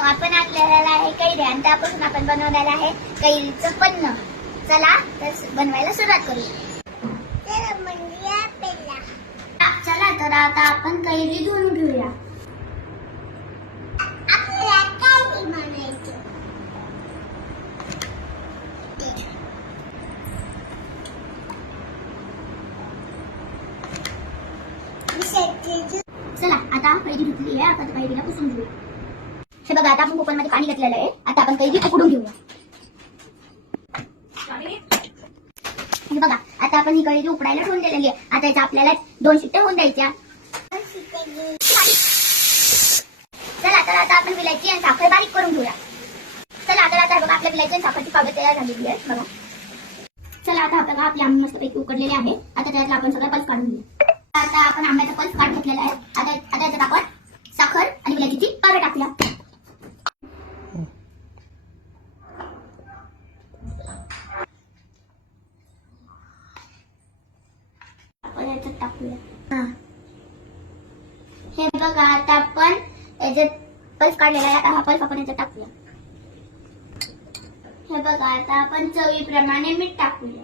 मित्रांनो, आपण आपल्याला आहे कैरी आणि त्यापासून आपण बनवलेला आहे कैरीचं पन्ह. चला तर बनवायला सुरुवात करू. चला तर आता आपण कैरी धुवून घेऊया. आपल्याला कैरी बनायची. चला आता कैरी घेतली आहे. आता कैरीला पुसून घेऊया. हे बघा, आता आपण कुकरमध्ये पाणी घातलेलं आहे. आता आपण कैरी उकडून घेऊया. हे बघा, आता आपण ही कैरी उकडायला ठेवून दिलेली आहे. आता याच्या आपल्याला 2 शिट्ट्या होऊन द्यायच्या. चला तर आता आपण विलायची आणि साखर बारीक करून घेऊया. चला आता बघा, आपल्या विलायची आणि साखरची पावडर तयार झालेली आहे. बघा, चला आता बघा, आपले आंबे मस्तपैकी उकडलेले आहे. आता त्यातला आपण सगळं पल्स काढून घेऊया. आता आपण आंब्याचा पल्स काढून घेतलेला आहे. आता याच्यात आपण साखर आणि विलायचीची पावडर टाकूया. याच्यात टाकूया. हे बघा, आता आपण याच्यात पल्स काढलेला आहे. आता हा पल्स आपण याच्यात टाकूया. हे बघा, आता आपण चवीप्रमाणे मीठ टाकूया.